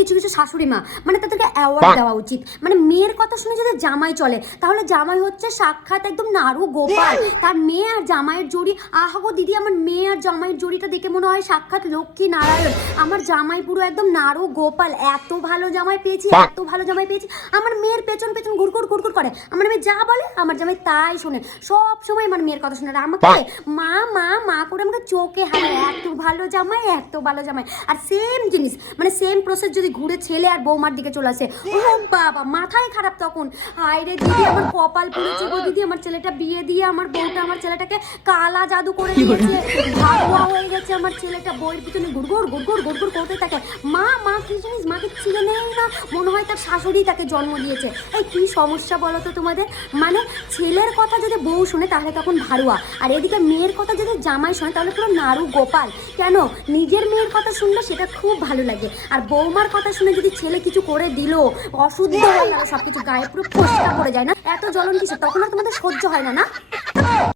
কিছু কিছু শাশুড়ি মা, মানে তাদেরকে অ্যাওয়ার্ড দেওয়া উচিত। মানে মেয়ের কথা শুনে যদি জামাই চলে, তাহলে জামাই হচ্ছে সাক্ষাৎ একদম নাড়ু গোপাল। তার মেয়ে আর জামাইয়ের জুড়ি, আহা গো দিদি, আমার মেয়ে আর জামাইয়ের জুড়িটা দেখে মনে হয় সাক্ষাৎ লক্ষ্মী নারায়ণ। আমার জামাই পুরো একদম নাড়ু গোপাল, এত ভালো জামাই পেয়েছি, এত ভালো জামাই পেয়েছি। আমার মেয়ের পেছন পেছন ঘুরঘুর ঘুরঘুর করে, আমার মেয়ে যা বলে আমার জামাই তাই শোনে, সব সময় আমার মেয়ের কথা শুনে। আর আমাকে মা মা মা করে আমাকে চোখে হারে, এত ভালো জামাই, এত ভালো জামাই। আর সেম জিনিস, মানে সেম প্রসেস যদি ঘুরে ছেলে আর বৌমার দিকে চলে আসে, ও বাবা মাথায় খারাপ তখন। হায় রে দিদি, আমার কপাল পুড়েছে গো দিদি, আমার ছেলেটা বিয়ে দিয়ে আমার বউটা আমার ছেলেটাকে কালা জাদু করে দিয়েছে, ভাগুয়া হয়ে গেছে আমার ছেলেটা, বইয়ের পিছনে গুড়গুড় গুড়গুড় গুড়গুড় করতে থাকে। মা মা কি জিনিস, মাকে চিনে নেই না, মনে হয় তার শাশুড়ি তাকে জন্ম দিয়েছে। এই কি সমস্যা বলো তো তোমাদের? মানে ছেলের কথা যদি বউ শুনে তাহলে তখন ভারুয়া, আর এদিকে মেয়ের কথা যদি জামাই শোনে তাহলে পুরো নাড়ু গোপাল। কেন? নিজের মেয়ের কথা শুনলে সেটা খুব ভালো লাগে, আর বৌমার কথা শুনে যদি ছেলে কিছু করে দিল, অশুদ্ধ হয়ে গেল সবকিছু, গায়ে পুরো ফোসকা পড়ে যায় না, এত জ্বলন কিসে? তখন আর তোমাদের সহ্য হয় না, না?